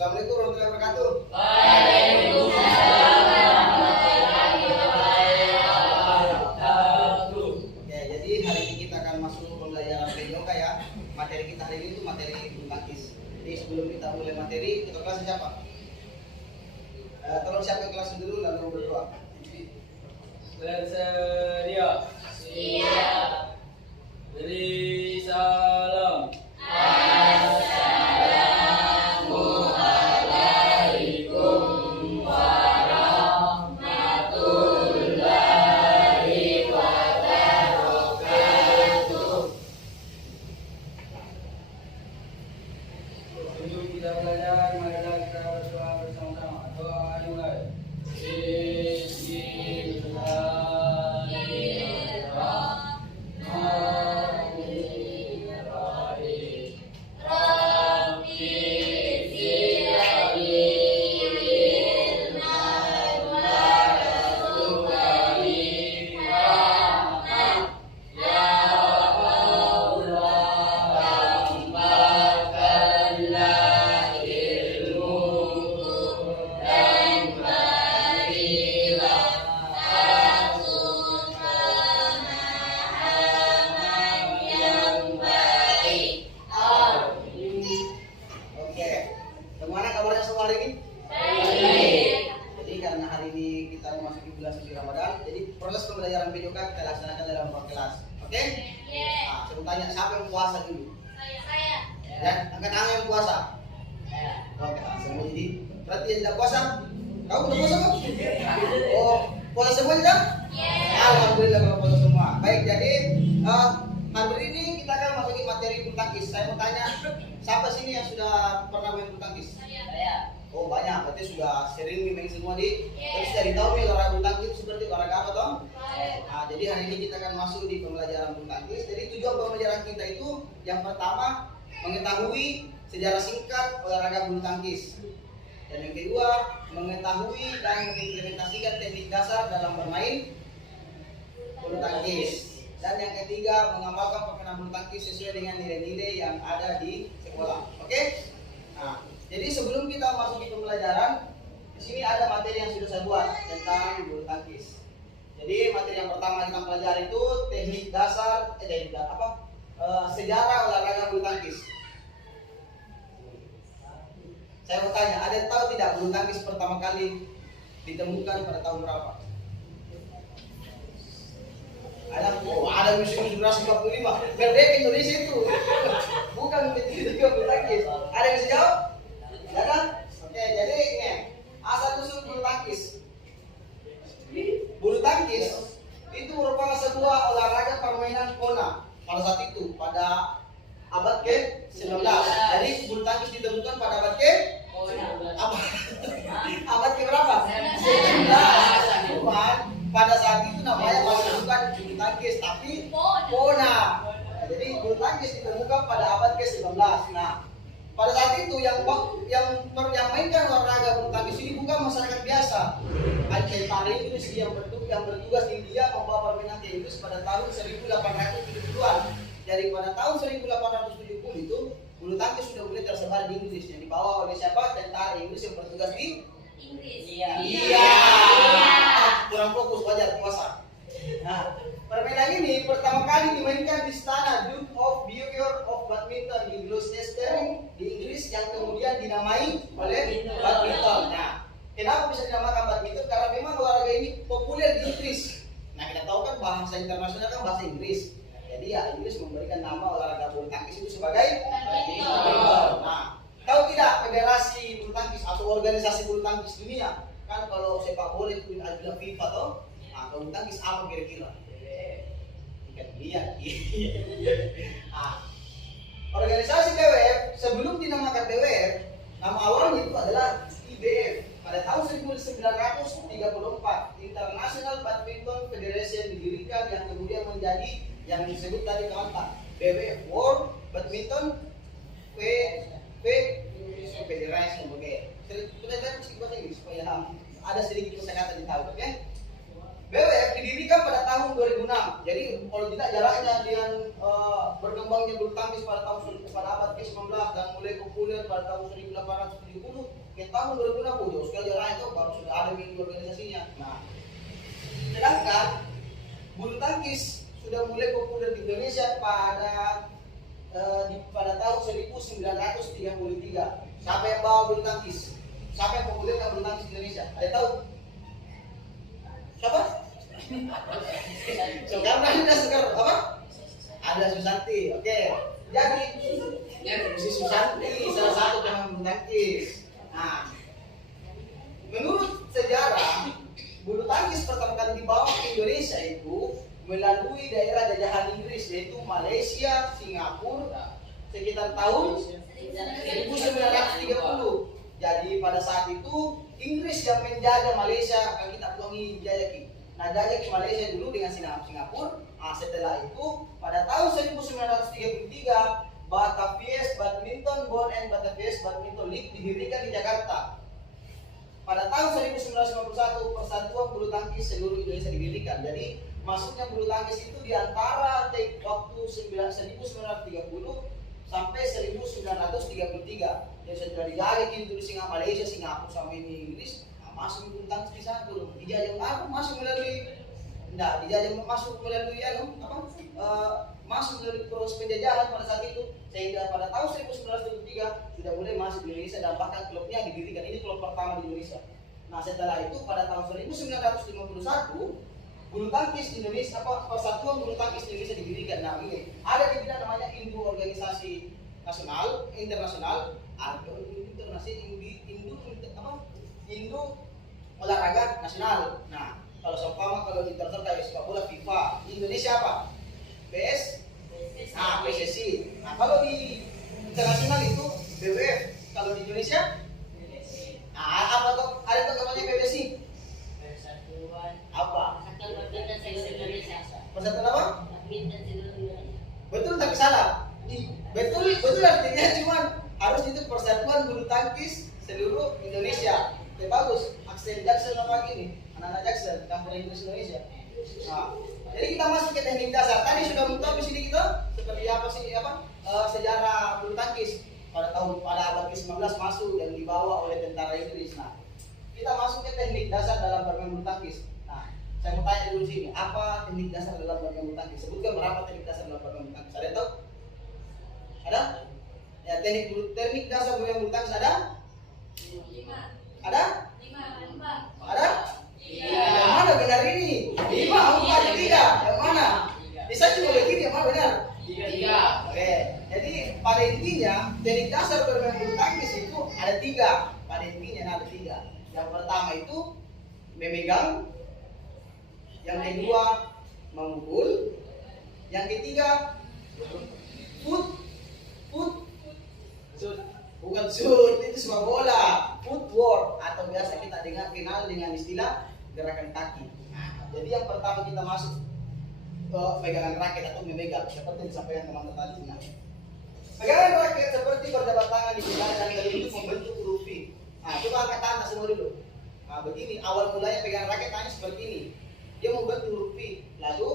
Assalamualaikum warahmatullahi wabarakatuh. Waalaikumsalam warahmatullahi wabarakatuh. Oke, jadi hari ini kita akan masuk pembelajaran PJOK ya. Materi kita hari ini itu materi bulu tangkis. Jadi sebelum kita mulai materi, kita kelas siapa? Tolong siapa yang kelas dulu lalu berdoa. Bersedia. Siap. Beri salam. Assalamualaikum warahmatullahi wabarakatuh. Sebelum kita belajar, marilah kita berdoa bersama-sama. Doa dimulai. Proses pembelajaran PJOK kita laksanakan dalam 4 kelas. Oke? Nah, saya mau tanya siapa yang puasa dulu? Saya. Ya, angkat tangan yang puasa. Oke, semua jadi. Berarti yang tidak puasa? Kamu udah puasa kok? Oh, puasa semua tidak? Alhamdulillah kalau puasa semua. Baik, jadi hari ini kita akan masuki materi bulu tangkis. Saya mau tanya, siapa sini yang sudah pernah main bulu tangkis? Saya. Oh banyak, berarti sudah sering main semua di. Terus dari tahu nih olahraga bulu tangkis seperti olahraga apa toh? Nah, jadi hari ini kita akan masuk di pembelajaran bulu tangkis. Jadi tujuan pembelajaran kita itu yang pertama mengetahui sejarah singkat olahraga bulu tangkis. Dan yang kedua mengetahui dan mengimplementasikan teknik dasar dalam bermain bulu tangkis. Dan yang ketiga mengamalkan permainan bulu tangkis sesuai dengan nilai-nilai yang ada di sekolah. Oke? Nah, jadi sebelum kita masuk di pembelajaran, di sini ada materi yang sudah saya buat tentang bulu tangkis. Jadi materi yang pertama kita pelajari itu teknik dasar, sejarah olahraga bulu tangkis. Saya mau tanya, ada yang tahu tidak bulu tangkis pertama kali ditemukan pada tahun berapa? Ada musim 1945. Merdeka Indonesia itu. Bukan begitu juga bulu tangkis. Ada yang bisa jawab? Ya kan? Oke, jadi ini asal usul bulu tangkis. Bulu tangkis itu merupakan sebuah olahraga permainan kona pada saat itu, pada abad ke-19. Jadi bulu tangkis ditemukan pada abad abad ke berapa? 19. Cuman pada saat itu namanya masih bukan bulu tangkis tapi kona. Jadi bulu tangkis ditemukan pada abad ke-19. Nah, pada saat itu yang mainkan olahraga bulu tangkis ini bukan masyarakat biasa. Tentara Inggris yang bertugas di India membawa permainan ke Inggris pada tahun 1870-an. Dari pada tahun 1870 itu bulu tangkis sudah mulai tersebar di Inggris yang dibawa oleh siapa? Tentara Inggris yang bertugas di Inggris. Iya. Kurang fokus wajar puasa. Nah, permainan ini pertama kali dimainkan di Istana Duke of Buckingham of Badminton di Gloucester di Inggris yang kemudian dinamai oleh badminton. Nah, kenapa bisa dinamakan badminton? Karena memang olahraga ini populer di Inggris. Nah, kita tahu kan bahasa internasional kan bahasa Inggris. Jadi ya Inggris memberikan nama olahraga bulu tangkis itu sebagai badminton. Nah, tahu tidak federasi bulu tangkis atau organisasi bulu tangkis dunia? Kan kalau sepak bola itu ada FIFA toh. Nah, bulu tangkis apa kira-kira? Ikan lihat. Nah, organisasi WWF sebelum dinamakan WWF, nama awalnya itu adalah IBF. Pada tahun 1934, International Badminton Federation didirikan yang kemudian menjadi yang disebut tadi kawan WWF World Badminton Federation. Oke. Kita bahasa Inggris supaya ada sedikit kosakata di tahu, oke? WWF didirikan pada tahun 2006. Jadi kalau tidak jaraknya dengan berkembangnya bulu tangkis pada abad ke-19 dan mulai populer pada tahun 1870 tahun 2060 sekali orang itu baru sudah ada minggu organisasinya. Nah, sedangkan bulu tangkis sudah mulai populer di Indonesia pada tahun 1933. Siapa yang bawa bulu tangkis? Siapa yang populerkan bulu tangkis di Indonesia? Ada tahu? Siapa? Sekarang ada sekarang apa? Ada Susanti. Oke. Jadi si Susanti salah satu pemain bulu tangkis. Nah, menurut sejarah bulu tangkis pertama kali dibawa ke Indonesia itu melalui daerah jajahan Inggris yaitu Malaysia, Singapura sekitar tahun 1930. Jadi pada saat itu Inggris yang menjajah Malaysia, akan kita pulangi jajaki. Nah, jajah Malaysia dulu dengan Singapura. Nah, setelah itu pada tahun 1933 Batavius Badminton Bond and Batavius Badminton League didirikan di Jakarta. Pada tahun 1951 Persatuan Bulu Tangkis seluruh Indonesia didirikan. Jadi masuknya bulu tangkis itu di antara waktu 1930 sampai 1933. Jadi sudah dijajah dulu Malaysia, Singapura sama ini Inggris. Nah, masuk bulu tangkis di sana dulu. Dijajah masuk melalui masuk melalui proses penjajahan pada saat itu, sehingga pada tahun 1973 sudah mulai masuk di Indonesia dan bahkan klubnya didirikan. Ini klub pertama di Indonesia. Nah, setelah itu pada tahun 1951 bulu tangkis Indonesia Persatuan Bulu Tangkis Indonesia didirikan. Nah, ini ada di bidang namanya Indo Organisasi Nasional Internasional atau Indo Olahraga Nasional. Nah, kalau seumpama kalau internasional kayak sepak bola FIFA, di Indonesia apa? PSSI. Nah, kalau di internasional itu BWF. Kalau di Indonesia, nah, apa tuh? Ada tuh namanya PBSI. Apa? Persatuan apa? Betul tapi salah. Betul artinya cuman harus itu Persatuan Bulu Tangkis seluruh Indonesia. Bagus. Aksen Jackson apa gini? Anak-anak Jackson, Kampung Inggris Indonesia. Nah, jadi kita masuk ke teknik dasar. Tadi sudah mentok di sini kita seperti apa sih sejarah bulu tangkis pada abad ke-19 masuk dan dibawa oleh tentara Inggris. Nah, kita masuk ke teknik dasar dalam bermain bulu tangkis. Nah, saya mau tanya dulu sini, apa teknik dasar dalam bermain bulu tangkis? Sebutkan berapa teknik dasar dalam bermain bulu tangkis. Ada tahu? Ada? Ya, teknik dasar bermain bulu tangkis ada? 5. Ada? 5. Ada? Iya. Yang mana benar ini? 5, 4, 3. Yang mana? Bisa cuma begini, yang mana benar? 3. Oke. Jadi pada intinya teknik dasar bermain bulu tangkis itu ada 3. Pada intinya ada 3. Yang pertama itu memegang, yang kedua memukul, yang ketiga bukan shoot, itu sepak bola, footwork atau biasa kita kenal dengan istilah gerakan kaki. Jadi yang pertama kita masuk pegangan raket atau memegang seperti yang disampaikan teman-teman tadi. Nah, pegangan raket seperti berjabat tangan di belakang dan untuk membentuk huruf V. Nah, coba angkat tangan semua dulu. Nah, begini awal mulanya pegangan raket tangannya seperti ini. Dia membentuk huruf V. Lalu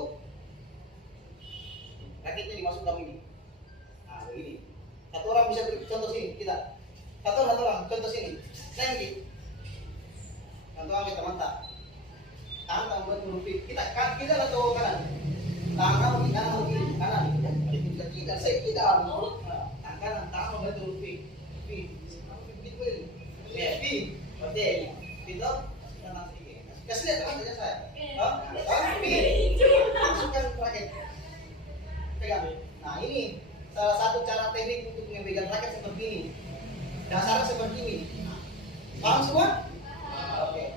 raketnya dimasukkan ini. Nah, begini. Satu orang bisa beri contoh sini kita. Satu orang contoh sini. Saya begini. Contoh kita mantap. Tangan membentuk huruf V. Kita atau kanan. Tangan kanan. Jadi kita saya tidak. Tangan membentuk huruf V. Ya, V. Oke. Itu tangan sedikit. Kasih lihat tangan saja saya. Masukkan raket. Pegang. Nah, ini salah satu cara teknik untuk memegang raket seperti ini. Dasarnya seperti ini. Nah, paham semua? Oke.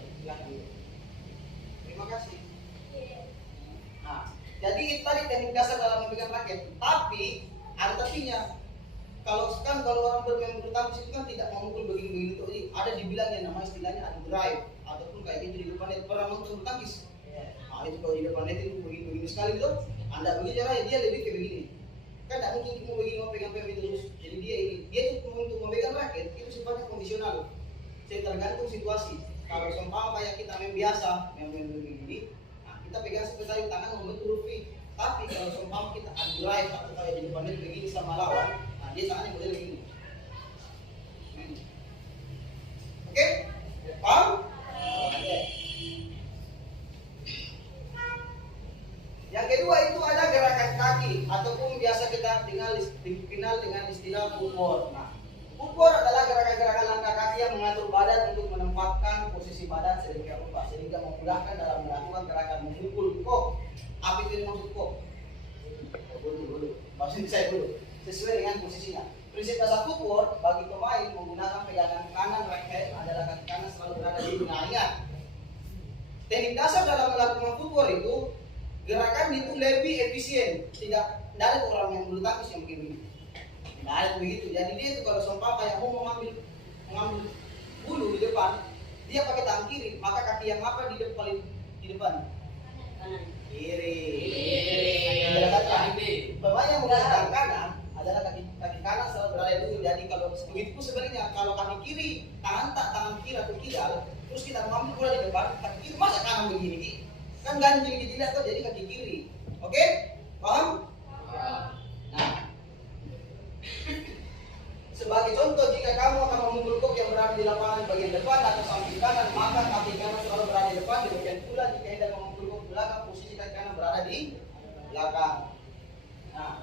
Terima kasih. Nah, jadi itu tadi teknik dasar dalam memegang raket. Tapi ada tapinya. Kalau orang bermain bulu tangkis itu kan tidak memukul begini-begini itu. Ada dibilang yang namanya istilahnya adu drive ataupun kayak gitu di depan net. Pernah nonton bulu tangkis? Nah, itu kalau di depan net itu begini-begini sekali itu. Anda begini caranya dia lebih kayak begini. Kan tidak mungkin mau begini mau pegang itu terus. Jadi dia itu untuk memegang raket itu sifatnya kondisional. Tergantung situasi. Kalau seumpama kayak kita main biasa, main begini, nah kita pegang seperti tadi tangan membentuk huruf V. Tapi kalau seumpama kita adu drive atau kayak di depan net begini sama lawan, nah dia tangannya boleh begini. Oke? Paham? Oke. Yang kedua itu ada gerakan kaki ataupun biasa kita dikenal dengan istilah footwork. Nah, footwork adalah gerakan-gerakan langkah kaki yang mengatur badan untuk menempatkan posisi badan sedemikian rupa sehingga memudahkan dalam melakukan gerakan memukul kok. Apa itu yang maksud kok? Dulu. Maksud saya dulu. Sesuai dengan posisinya. Prinsip dasar footwork bagi pemain menggunakan pegangan kanan racket adalah kaki kanan selalu berada di tengahnya. Teknik dasar dalam melakukan footwork itu gerakan itu lebih efisien, tidak ada orang yang bulu tangkis yang begini. Tidak ada begitu. Jadi dia itu kalau seumpama yang mau mengambil bulu di depan, dia pakai tangan kiri, maka kaki yang apa di depan? Kiri. Pemain yang menggunakan tangan kanan adalah kaki kanan selalu berada dulu. Jadi kalau begitu sebenarnya kalau kaki kiri, tangan kiri atau kidal, terus kita mengambil bola di depan, kaki kiri masa kanan begini? Kan ganjil gitu tidak kok, jadi kaki kiri. Oke? Paham? Nah, sebagai contoh jika kamu akan memukul kok yang berada di lapangan bagian depan atau samping kanan, maka kaki kanan selalu berada di depan. Demikian pula jika hendak memukul kok belakang, posisi kaki kanan berada di belakang. Nah,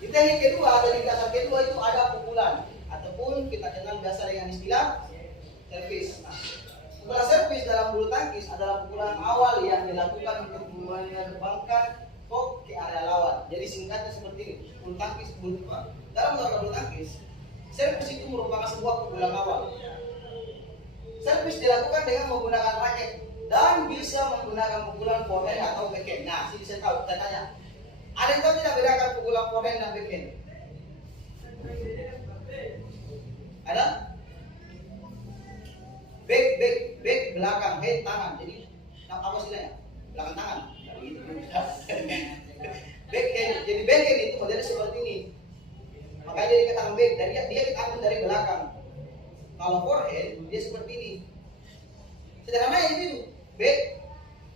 di teknik kedua, teknik dasar kedua itu ada pukulan ataupun kita kenal biasa dengan istilah servis. Nah, pukulan servis dalam bulu tangkis adalah pukulan awal yang dilakukan untuk menerbangkan kok ke area lawan. Jadi singkatnya seperti ini, bulu tangkis dalam olahraga bulu tangkis, servis itu merupakan sebuah pukulan awal. Servis dilakukan dengan menggunakan raket dan bisa menggunakan pukulan forehand atau backhand. Nah, sini saya tahu, saya tanya, ada yang tahu tidak bedakan pukulan forehand dan backhand? Ada? Back belakang, head tangan. Jadi apa istilahnya? Belakang tangan. Backhand. Jadi backhand itu modelnya seperti ini. Makanya dia dikatakan back. Dia kita ambil dari belakang. Kalau forehand dia seperti ini. Sederhana ini tuh. Back,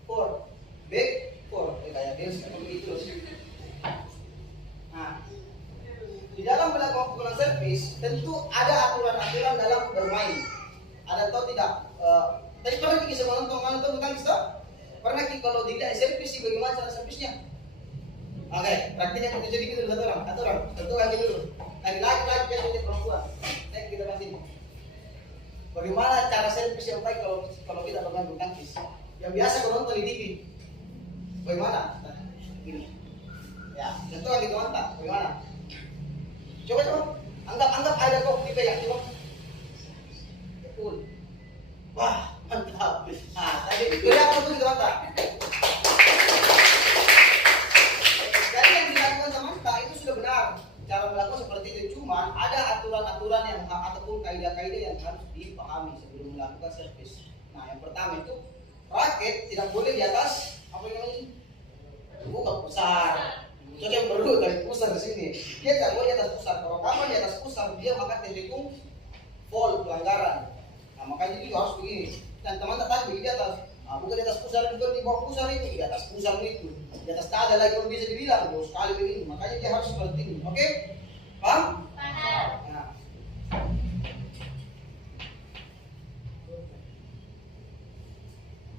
for. Kayak dia seperti itu. Nah, di dalam melakukan pukulan servis tentu ada aturan-aturan dalam bermain. Ada atau tidak? Tadi pernah kita bisa menonton bulu tangkis toh? Pernah kita kalau tidak servis sih bagaimana cara servisnya? Oke, praktiknya kita jadi gitu satu orang, tentu lagi dulu. Lagi jadi perempuan. Naik kita kasih. Bagaimana cara servis yang baik kalau kita bermain bulu tangkis? Yang biasa kalau nonton di TV. Bagaimana? Ini. Ya, tentu lagi teman-teman. Bagaimana? Coba. Anggap ada kok kita yang coba. Betul. Wah, mantap. Nah, tadi beda apa tuh teman-teman? Jadi yang dilakukan teman-teman itu sudah benar. Cara melakukan seperti itu, cuma ada aturan-aturan yang ataupun kaidah-kaidah yang harus dipahami sebelum melakukan servis. Nah, yang pertama itu raket tidak boleh di atas apa namanya? Bukan pusar. Cocok yang perlu dari pusar di sini. Dia tidak boleh di atas pusar. Kalau kamu di atas pusar, dia maka terhitung foul pelanggaran. Nah, makanya itu harus begini. Dan teman-teman tadi begini di atas. Nah, bukan di atas pusar, bukan di bawah pusar itu, di atas pusar itu. Di atas tak ada lagi kalau bisa dibilang, bos sekali begini. Makanya dia harus seperti ini. Oke? Paham? Paham. Nah.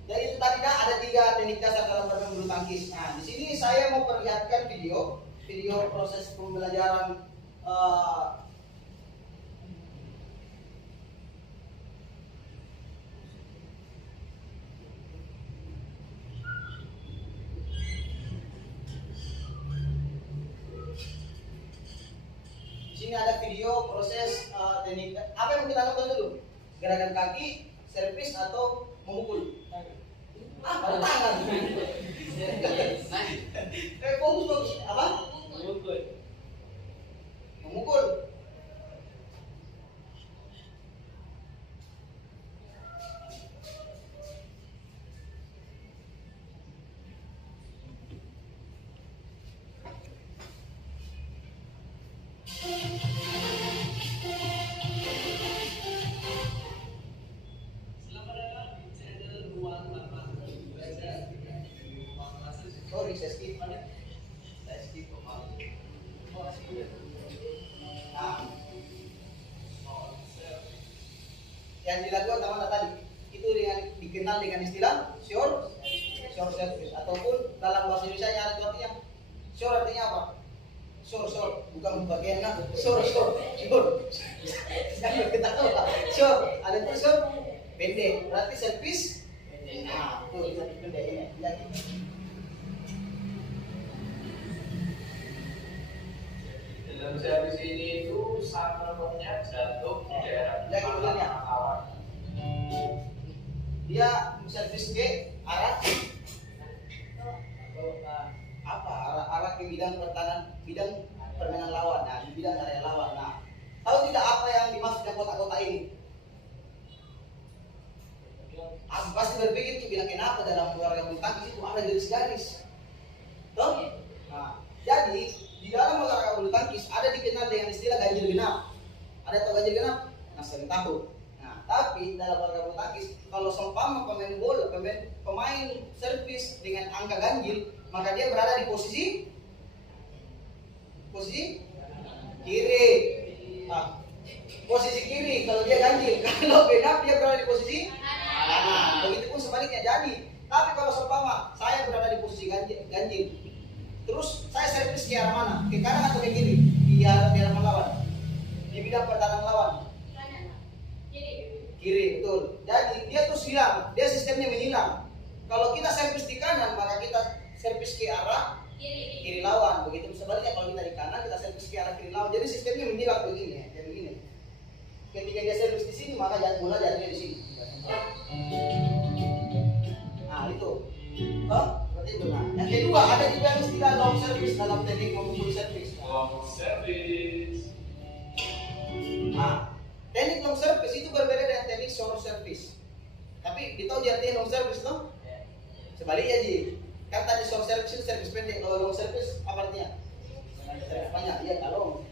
Jadi itu tadi ada 3 teknik dasar dalam bermain bulu tangkis. Nah, di sini saya mau perlihatkan video proses pembelajaran di sini ada video proses teknik apa yang kita lakukan dulu? Gerakan kaki, servis atau memukul? Pada tangan. Fokus. Apa? Memukul. Sorry, saya skip. Nah, yang dilakukan teman tadi itu dikenal dengan istilah short service ataupun dalam bahasa Indonesia ada artinya short artinya apa? Short bukan bagian apa? Short jangan ketawa short ada itu short pendek berarti service nah itu pendek ini jadi dalam servis ini itu sampelnya jatuh di daerah mana lawan. dia servis ke arah arah ke bidang permainan lawan, nah di bidang area lawan. Nah, tahu tidak apa yang dimaksud dengan kotak-kotak ini? Aku pasti berpikir tuh bilang kenapa dalam olahraga bulu tangkis itu ada garis-garis, toh? Nah, jadi di dalam olahraga bulu tangkis ada dikenal dengan istilah ganjil genap. Ada tahu ganjil genap? Nah, sering tahu. Nah, tapi dalam olahraga bulu tangkis kalau seumpama pemain servis dengan angka ganjil, maka dia berada di posisi kiri. Nah, posisi kiri kalau dia ganjil. Kalau genap dia berada di posisi kanan. Begitupun sebaliknya. Jadi, tapi kalau seumpama saya berada di posisi ganjil, terus saya servis ke arah mana? Ke kanan atau ke kiri? Di arah melawan. Di bidang pertahanan lawan. Kiri, betul. Jadi dia tuh silang, dia sistemnya menyilang. Kalau kita servis di kanan, maka kita servis ke arah kiri lawan. Begitu sebaliknya kalau kita di kanan, kita servis ke arah kiri lawan. Jadi sistemnya menyilang begini, ya. Jadi begini. Ketika dia servis di sini, maka bola jatuhnya di sini. Nah itu, seperti itu. Nah, yang kedua ada juga istilah long service dalam teknik memukul servis. Long service. Nah, teknik long service itu berbeda dengan teknik short service. Tapi ditahu artinya long service toh? Sebaliknya Ji. Kan tadi short service itu service pendek, kalau long service apa artinya? Service banyak, iya kalau.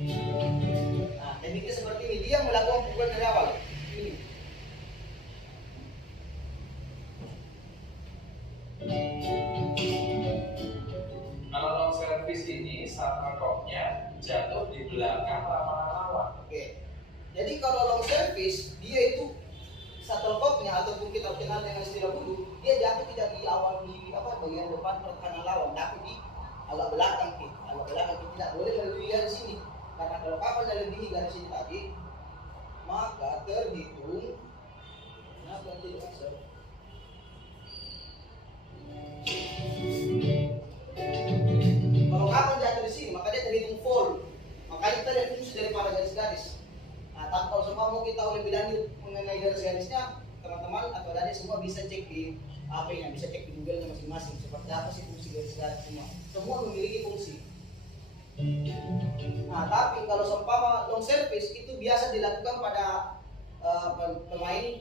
Nah, tekniknya seperti ini, dia melakukan pukulan dari awal. Ini. Kalau long service ini shuttlecocknya jatuh di belakang lawan. Oke. Jadi kalau long service dia itu shuttlecocknya ataupun kita kenal dengan istilah bulu, dia jatuh tidak di awal di bagian depan pertahanan lawan, tapi di agak belakang tidak boleh melebihi garis sini. Karena kalau kapal melebihi garis ini tadi, maka terhitung kalau kapal jatuh di sini, maka dia terhitung fall. Makanya kita lihat fungsi daripada garis-garis. Nah, tapi kalau semua mau kita lebih lanjut mengenai garis-garisnya, teman-teman atau adik semua bisa cek di HP-nya, bisa cek di Google-nya masing-masing seperti apa sih fungsi garis-garis semua. Semua memiliki fungsi. Nah, tapi kalau seumpama long service itu biasa dilakukan pada pemain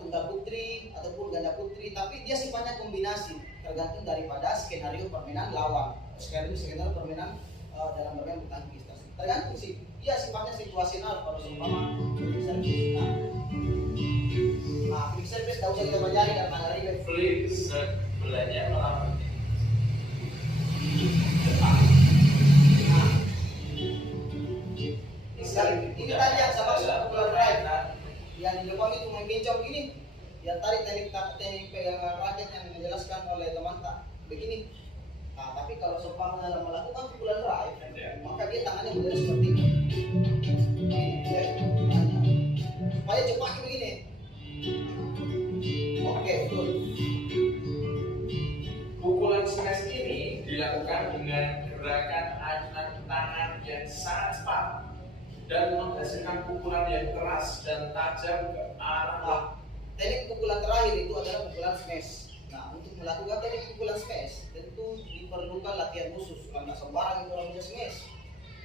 tunggal putri ataupun ganda putri, tapi dia sifatnya kombinasi tergantung daripada skenario permainan lawan, skenario permainan dalam bermain bulu tangkis. Tergantung sih, dia sifatnya situasional kalau seumpama quick service. Nah, quick service tidak usah kita pelajari karena ada ribet. Flip sebelahnya melawan. Ini tadi yang sama pukulan drive yang di Jepang itu main kincong begini, yang tadi teknik pegangan raket yang dijelaskan oleh teman tak begini. Nah, tapi kalau seumpama dalam melakukan pukulan drive, maka dia tangannya model seperti ini. Supaya cepat begini. Oke, betul. Pukulan smash ini dilakukan dengan gerakan ayunan tangan yang sangat cepat dan menghasilkan pukulan yang keras dan tajam ke arah. Teknik pukulan terakhir itu adalah pukulan smash. Nah, untuk melakukan teknik pukulan smash tentu diperlukan latihan khusus karena sembarang itu orang bisa smash.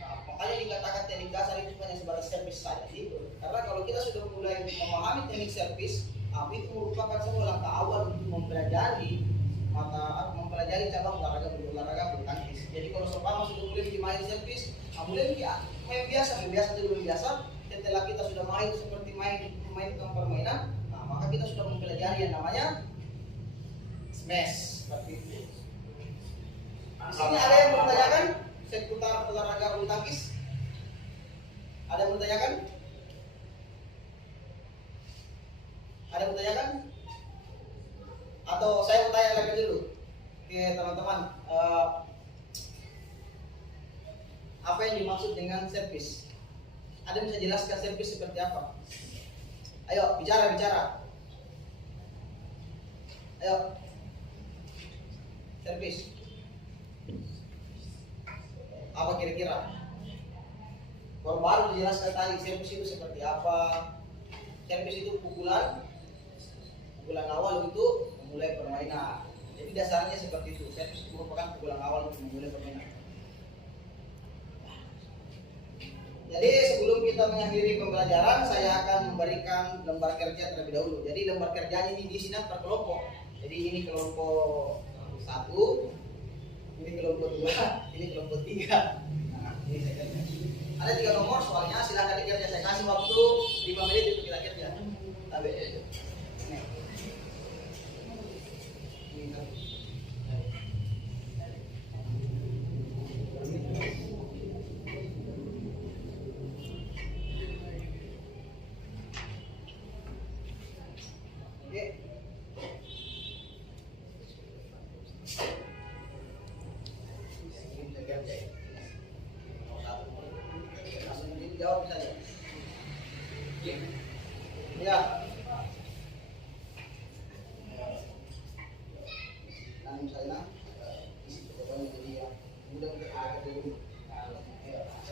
Nah, makanya dikatakan teknik dasar itu hanya sebatas servis saja gitu. Karena kalau kita sudah mulai memahami teknik servis, itu merupakan sebuah langkah awal untuk mempelajari cabang olahraga bulu tangkis. Jadi kalau seumpama sudah mulai main servis, mulai main biasa dulu biasa. Setelah kita sudah main seperti mainkan permainan, nah maka kita sudah mempelajari yang namanya smash seperti itu. Di sini ada yang bertanyakan seputar olahraga. olahraga bulu tangkis? Ada yang bertanyakan? Nah, ini tadi yang sama pukulan drive yang di Jepang itu main kincong begini, yang tadi teknik pegangan raket yang dijelaskan oleh teman tak begini. Nah, tapi kalau seumpama dalam melakukan pukulan drive, maka dia tangannya model seperti ini. Nah, Ada yang bertanya kan? Atau saya mau tanya lagi dulu ke teman-teman, apa yang dimaksud dengan servis? Ada yang bisa jelaskan servis seperti apa? Ayo bicara. Ayo, servis. Apa kira-kira? Baru dijelaskan tadi servis itu seperti apa. Servis itu pukulan awal untuk memulai permainan. Jadi dasarnya seperti itu. Servis itu merupakan pukulan awal untuk memulai permainan. Jadi sebelum kita mengakhiri pembelajaran, saya akan memberikan lembar kerja terlebih dahulu. Jadi lembar kerjanya ini diisi per kelompok. Jadi ini kelompok 1, ini kelompok 2, ini kelompok 3. Nah, ini saya kerja. Ada 3 nomor soalnya, silahkan dikerja. Saya kasih waktu 5 menit untuk kita kerja. Jawab saja. Ya. Nanti saya isi jawabannya jadi ya mudah dulu.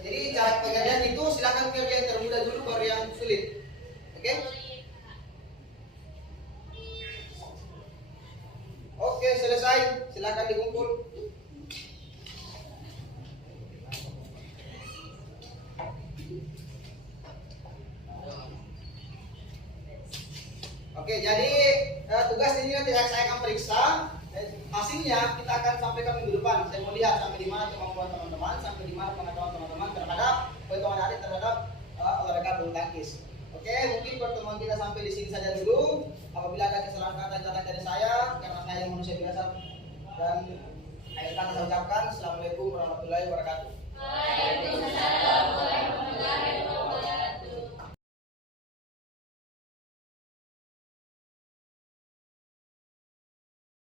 Jadi cara pengerjaan itu silakan kerja yang termudah dulu baru yang sulit. Oke? Oke, selesai. Silakan dikumpul. Oke, jadi tugas ini nanti saya akan periksa. Hasilnya kita akan sampaikan minggu depan. Saya mau lihat sampai di mana kemampuan teman-teman, sampai di mana pengetahuan teman-teman terhadap pengetahuan adik terhadap olahraga bulu tangkis. Oke, mungkin pertemuan kita sampai di sini saja dulu. Apabila ada kesalahan kata catat dari saya, karena saya manusia biasa, dan akhir kata saya ucapkan Assalamualaikum warahmatullahi wabarakatuh.